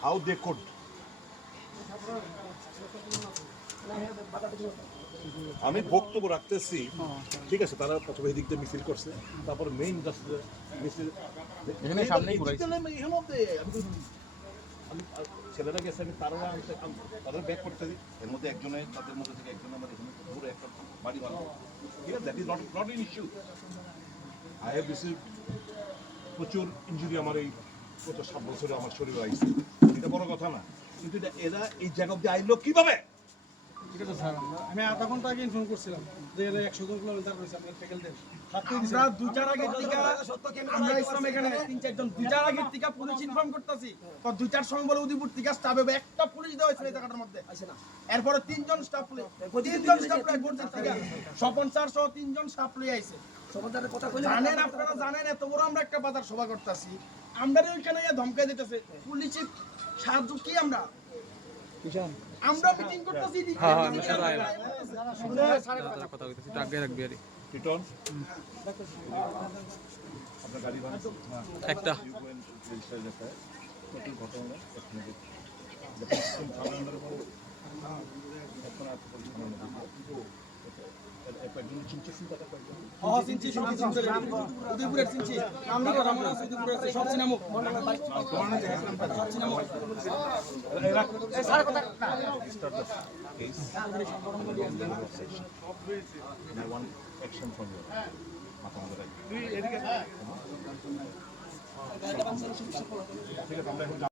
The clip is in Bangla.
How they could. আমি বক্তব্য রাখতেছি ঠিক আছে তারা প্রথমে এদিক দিয়ে মিছিল করছে তারপর মেইন মিছিল এখানে সামনেই ঘুরাইছে। এখানে অব্দি আমি তো- আমি আর ছেলেরা গেছে, আমি তারাও আনতে- আন- তাদের ব্যাক করতে দিই। এর মধ্যে একজনে তাদের মধ্যে থেকে একজন আমার এখানে পুরো একটা বাড়ি বানাবো ঠিক আছে? That is not not in issue I have receive প্রচুর ইঞ্জুরি আমার এই গত সাত বছরে আমার শরীরে আইসে। এটা বড় কথা না। কিন্তু এরা এই জায়গা অব্দি আইলো কীভাবে? ঠিক আছে স্যার। আমি আধা ঘণ্টা আগে ইনফর্ম করছিলাম যে এরা একশো জন কিলোমিটার রয়েছে আপনার ফ্যাকাল্টির আমরা দুইটার আগের থেকে আমরা ইসলাম এখানে তিন চারজন। দুইটার আগের থেকে পুলিশ ইনফর্ম করতেছি। তো দুইটার সময় বলে উদিপুর থেকে স্টাফ হবে একটা পুলিশ দেওয়া হয়েছিল এই জায়গাটার মধ্যে। এরপরে তিনজন স্টাফ তিনজন স্টাফ থেকে স্বপন স্যার সহ তিনজন স্টাফ লই আইছে। জানেন আপনারা জানেন এত বড় আমরা একটা বাজার সভা করতেছি। আমরা ওইখানে ধমকাই দিতেছে। পুলিশের সাহায্য কি আমরা? আমরা মিটিং করতেছি হ্যাঁ হ্যাঁ আমরা যারা কথা কইতেছি একটু আগে রাখবি আরে। রিটার্ন আপনার গাড়ি বানাচ্ছে একটা। রেজিস্টার যেটা টোটাল ঘটনা এখন আর পরিচালনা কয়েকজন হ্যাঁ চিনছি সব চিনছি উদয়পুরের চিনছি নাম লিখো রামনা উদয়পুরের আছে। ঠিক আছে আমরা এখন